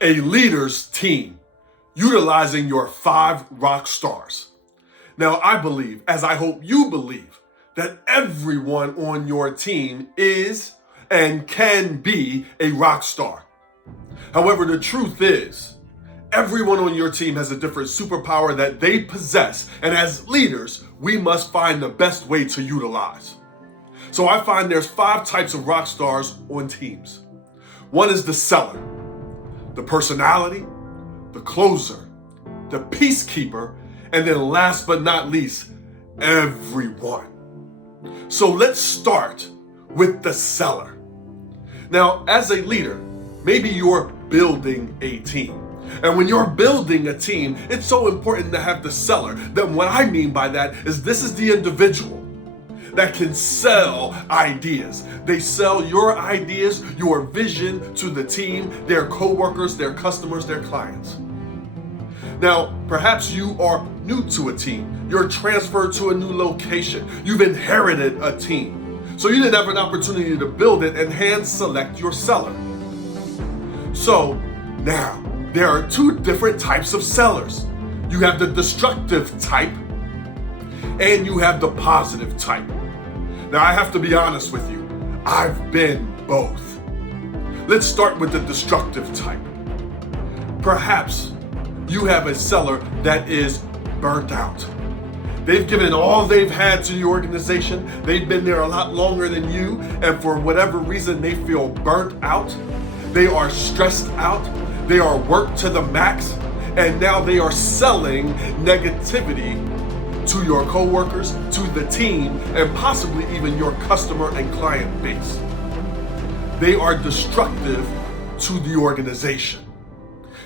A leader's team, utilizing your 5 rock stars. Now, I believe, as I hope you believe, that everyone on your team is and can be a rock star. However, the truth is, everyone on your team has a different superpower that they possess, and as leaders, we must find the best way to utilize. So I find there's 5 types of rock stars on teams. One is the seller, the personality, the closer, the peacekeeper, and then last but not least, everyone. So let's start with the seller. Now, as a leader, maybe you're building a team. And when you're building a team, it's so important to have the seller. Then what I mean by that is this is the individual that can sell ideas. They sell your ideas, your vision to the team, their coworkers, their customers, their clients. Now, perhaps you are new to a team. You're transferred to a new location. You've inherited a team. So you didn't have an opportunity to build it and hand select your seller. So now, there are 2 different types of sellers. You have the destructive type and you have the positive type. Now, I have to be honest with you. I've been both. Let's start with the destructive type. Perhaps you have a seller that is burnt out. They've given all they've had to the organization. They've been there a lot longer than you, and for whatever reason, they feel burnt out. They are stressed out. They are worked to the max, and now they are selling negativity to your coworkers, to the team, and possibly even your customer and client base. They are destructive to the organization.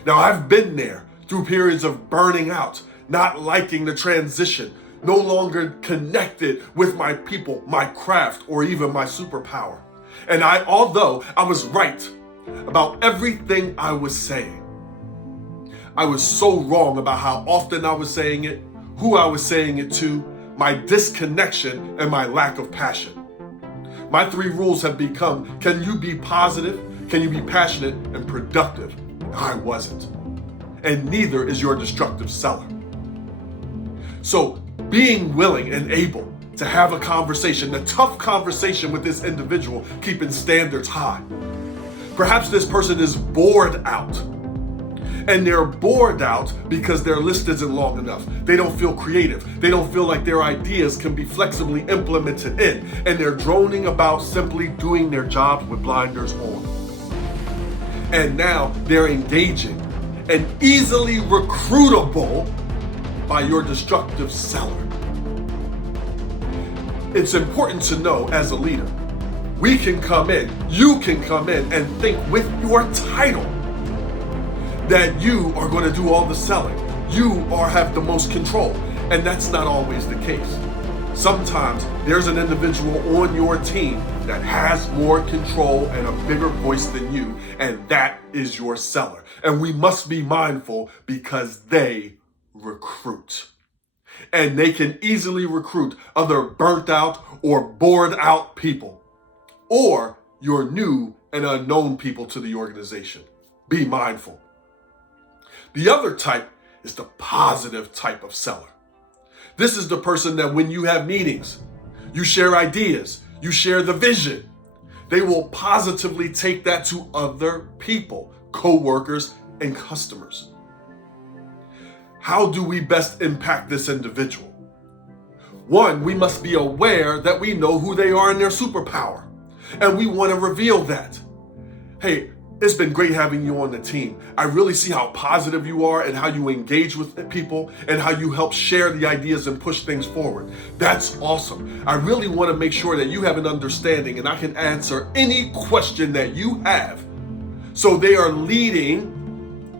Now, I've been there through periods of burning out, not liking the transition, no longer connected with my people, my craft, or even my superpower. And although I was right about everything I was saying, I was so wrong about how often I was saying it, who I was saying it to, my disconnection, and my lack of passion. My 3 rules have become, can you be positive? Can you be passionate and productive? I wasn't. And neither is your destructive seller. So being willing and able to have a conversation, a tough conversation with this individual, keeping standards high. Perhaps this person is bored out. And they're bored out because their list isn't long enough. They don't feel creative. They don't feel like their ideas can be flexibly implemented in. And they're droning about simply doing their jobs with blinders on. And now they're engaging and easily recruitable by your destructive seller. It's important to know as a leader, we can come in, you can come in and think with your title that you are going to do all the selling. You have the most control, and that's not always the case. Sometimes there's an individual on your team that has more control and a bigger voice than you, and that is your seller. And we must be mindful because they recruit. And they can easily recruit other burnt out or bored out people, or your new and unknown people to the organization. Be mindful. The other type is the positive type of seller. This is the person that when you have meetings, you share ideas, you share the vision, they will positively take that to other people, co-workers, and customers. How do we best impact this individual? 1, we must be aware that we know who they are and their superpower, and we want to reveal that. Hey, it's been great having you on the team. I really see how positive you are and how you engage with people and how you help share the ideas and push things forward. That's awesome. I really want to make sure that you have an understanding and I can answer any question that you have. So they are leading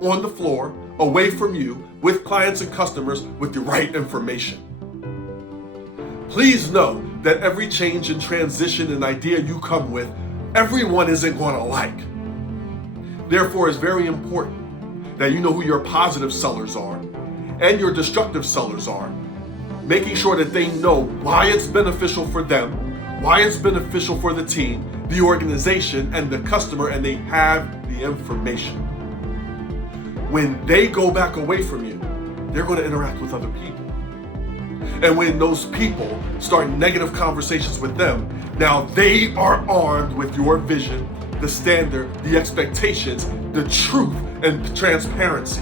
on the floor, away from you, with clients and customers with the right information. Please know that every change and transition and idea you come with, everyone isn't going to like. Therefore, it's very important that you know who your positive sellers are and your destructive sellers are, making sure that they know why it's beneficial for them, why it's beneficial for the team, the organization, and the customer, and they have the information. when they go back away from you, they're going to interact with other people. And when those people start negative conversations with them, now they are armed with your vision, the standard, the expectations, the truth, and the transparency.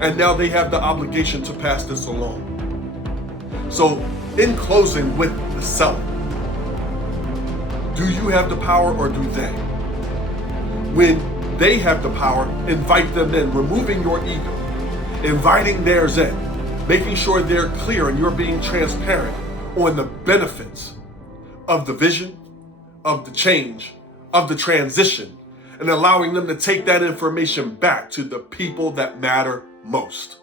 And now they have the obligation to pass this along. So, in closing with the seller, do you have the power or do they? When they have the power, invite them in, removing your ego, inviting theirs in, making sure they're clear and you're being transparent on the benefits of the vision, of the change, of the transition, and allowing them to take that information back to the people that matter most.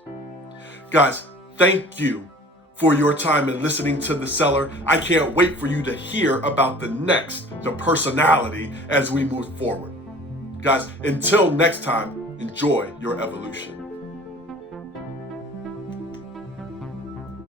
Guys, thank you for your time in listening to The Seller. I can't wait for you to hear about the personality as we move forward. Guys, until next time, enjoy your evolution.